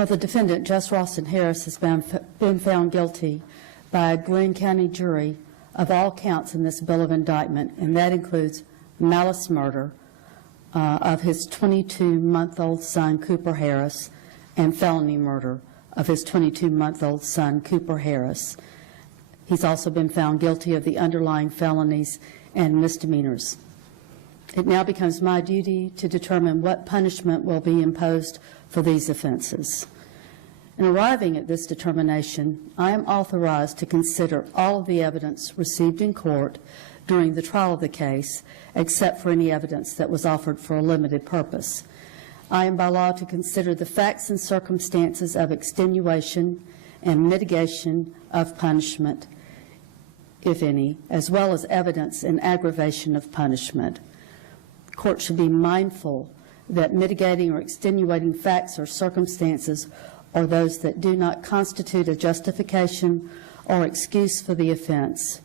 Well, the defendant, Jess Ralston Harris, has been found guilty by a Greene County jury of all counts in this bill of indictment, and that includes malice murder of his 22-month-old son, Cooper Harris, and felony murder of his 22-month-old son, Cooper Harris. He's also been found guilty of the underlying felonies and misdemeanors. It now becomes my duty to determine what punishment will be imposed for these offenses. In arriving at this determination, I am authorized to consider all of the evidence received in court during the trial of the case, except for any evidence that was offered for a limited purpose. I am by law to consider the facts and circumstances of extenuation and mitigation of punishment, if any, as well as evidence in aggravation of punishment. The court should be mindful that mitigating or extenuating facts or circumstances are those that do not constitute a justification or excuse for the offense,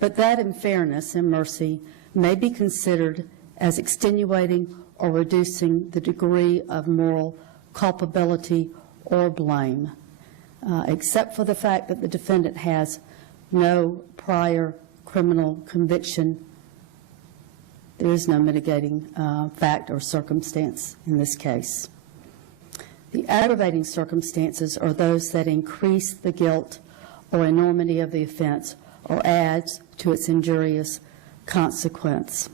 but that in fairness and mercy may be considered as extenuating or reducing the degree of moral culpability or blame, except for the fact that the defendant has no prior criminal conviction. There is no mitigating fact or circumstance in this case. The aggravating circumstances are those that increase the guilt or enormity of the offense or adds to its injurious consequence.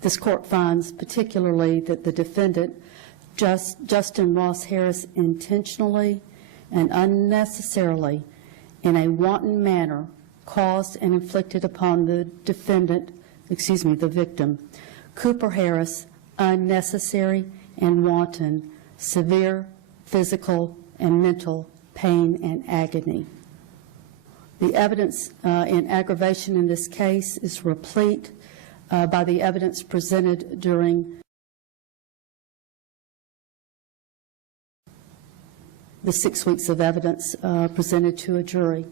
This court finds particularly that the defendant, Justin Ross Harris, intentionally and unnecessarily, in a wanton manner, caused and inflicted upon the the victim, Cooper Harris, unnecessary and wanton, severe physical and mental pain and agony. The evidence in aggravation in this case is replete by the evidence presented during the 6 weeks of evidence presented to a jury.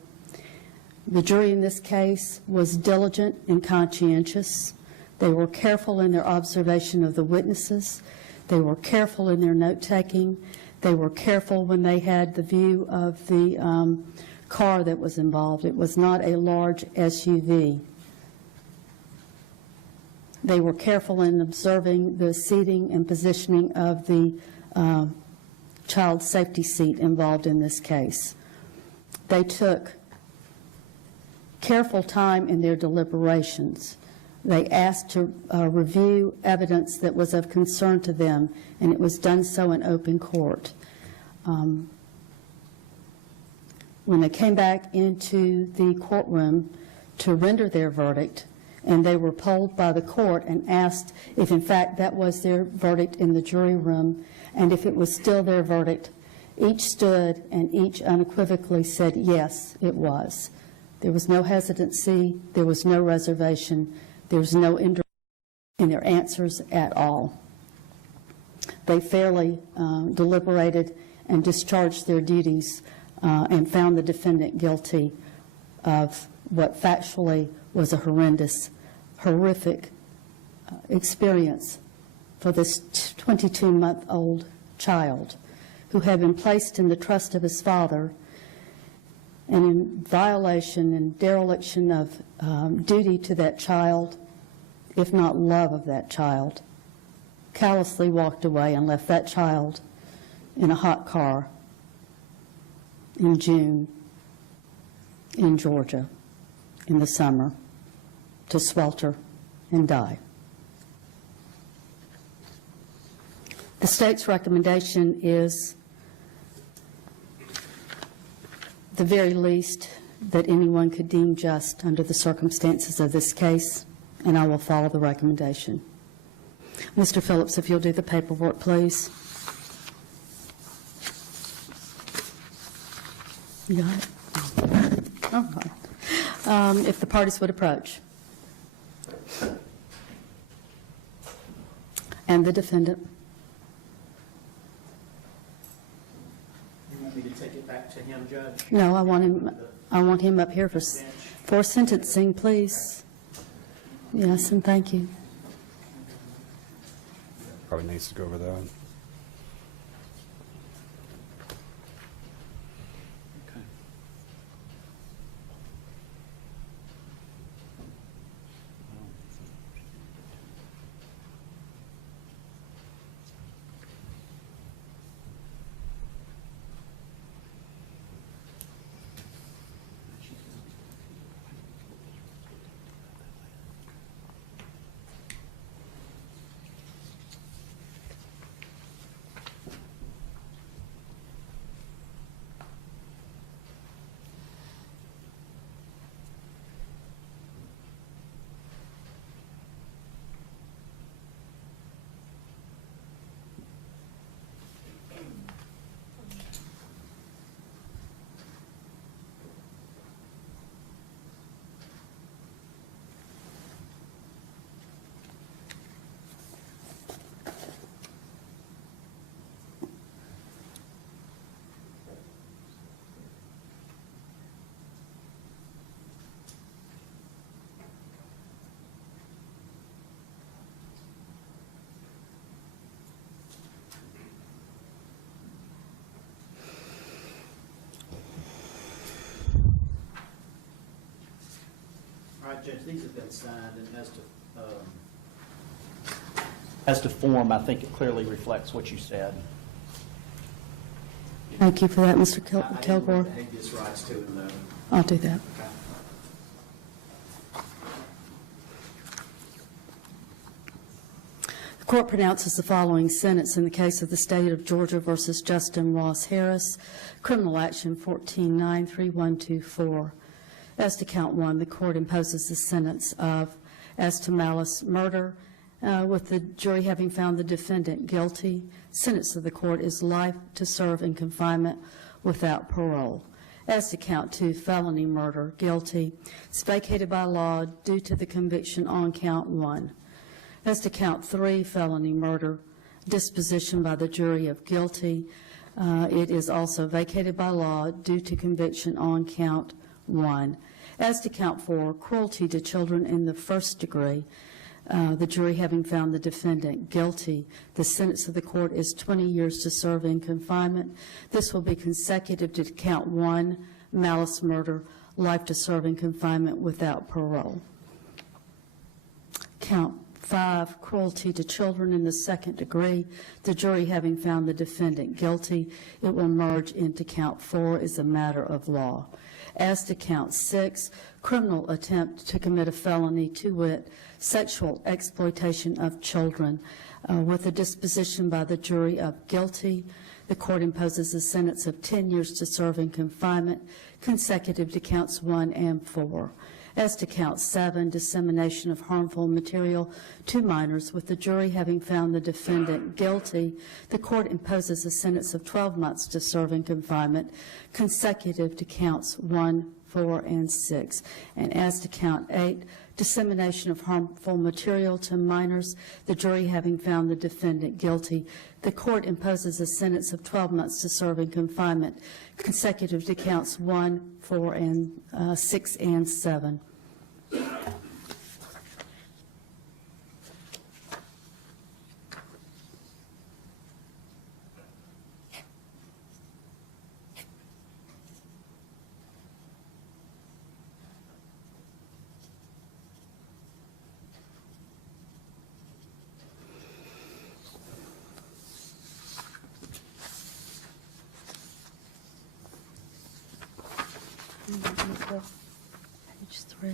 The jury in this case was diligent and conscientious. They were careful in their observation of the witnesses. They were careful in their note-taking. They were careful when they had the view of the car that was involved. It was not a large SUV. They were careful in observing the seating and positioning of the child safety seat involved in this case. They took careful time in their deliberations. They asked to review evidence that was of concern to them, and it was done so in open court. When they came back into the courtroom to render their verdict, and they were polled by the court and asked if in fact that was their verdict in the jury room, and if it was still their verdict, each stood and each unequivocally said yes, it was. There was no hesitancy, there was no reservation, there was no interest in their answers at all. They fairly deliberated and discharged their duties and found the defendant guilty of what factually was a horrific experience for this 22-month-old child who had been placed in the trust of his father, and in violation and dereliction of duty to that child, if not love of that child, callously walked away and left that child in a hot car in June in Georgia in the summer to swelter and die. The state's recommendation is the very least that anyone could deem just under the circumstances of this case, and I will follow the recommendation. Mr. Phillips, if you'll do the paperwork, please. You got it? Okay. If the parties would approach. And the defendant. You want me to take it back to him, Judge? No, I want him up here for sentencing, please. Yes, and thank you. probably needs to go over that. Okay. All right, Judge, these have been signed, and as to form, I think it clearly reflects what you said. Thank you for that, Mr. I didn't Kilgore. want the habeas rights to them, though. I'll do that. Okay. The court pronounces the following sentence in the case of the State of Georgia versus Justin Ross Harris, criminal action 14-93124. As to count one, the court imposes the sentence of, as to malice murder, with the jury having found the defendant guilty. Sentence of the court is life to serve in confinement without parole. As to count two, felony murder, guilty. It's vacated by law due to the conviction on count one. As to count three, felony murder, disposition by the jury of guilty. It is also vacated by law due to conviction on count one. As to count four, cruelty to children in the first degree, the jury having found the defendant guilty, the sentence of the court is 20 years to serve in confinement. This will be consecutive to count one, malice murder, life to serve in confinement without parole. Count five, cruelty to children in the second degree, the jury having found the defendant guilty, it will merge into count four as a matter of law. As to count six, criminal attempt to commit a felony, to wit, sexual exploitation of children, with a disposition by the jury of guilty, the court imposes a sentence of 10 years to serve in confinement, consecutive to counts 1 and 4. As to count 7, dissemination of harmful material to minors, with the jury having found the defendant guilty, the court imposes a sentence of 12 months to serve in confinement, consecutive to counts 1, 4, and 6. And as to count 8, dissemination of harmful material to minors, the jury having found the defendant guilty, the court imposes a sentence of 12 months to serve in confinement, consecutive to counts 1, 4, and 6, and 7. Page 3.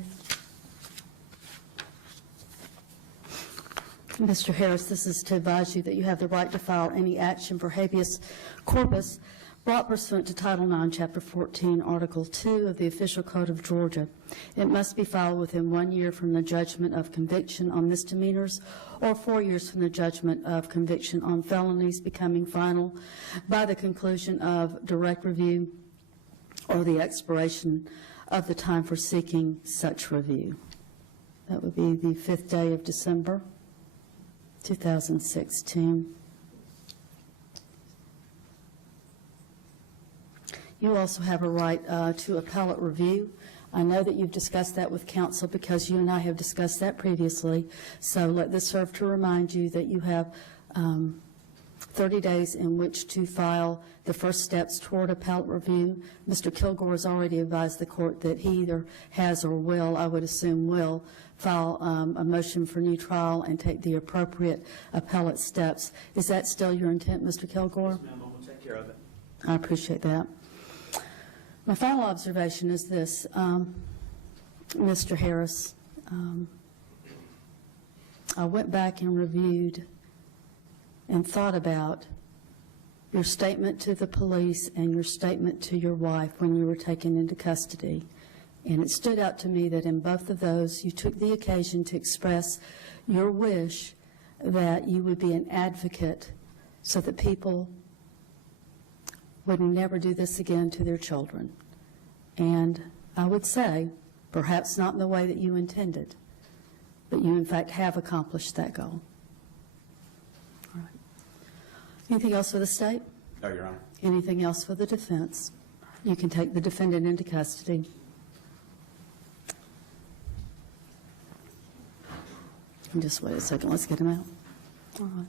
Mr. Harris, this is to advise you that you have the right to file any action for habeas corpus brought pursuant to Title IX, Chapter 14, Article 2 of the Official Code of Georgia. It must be filed within 1 year from the judgment of conviction on misdemeanors or 4 years from the judgment of conviction on felonies becoming final by the conclusion of direct review or the expiration of the time for seeking such review. That would be the 5th day of December, 2016. You also have a right to appellate review. I know that you've discussed that with counsel because you and I have discussed that previously. So let this serve to remind you that you have 30 days in which to file the first steps toward appellate review. Mr. Kilgore has already advised the court that he either has or will, I would assume will, file a motion for new trial and take the appropriate appellate steps. Is that still your intent, Mr. Kilgore? Yes, ma'am, I'm going to take care of it. I appreciate that. My final observation is this, Mr. Harris. I went back and reviewed and thought about your statement to the police and your statement to your wife when you were taken into custody. And it stood out to me that in both of those, you took the occasion to express your wish that you would be an advocate so that people would never do this again to their children. And I would say, perhaps not in the way that you intended, but you in fact have accomplished that goal. All right. Anything else for the state? No, Your Honor. Anything else for the defense? You can take the defendant into custody. And just wait a second, let's get him out. All right.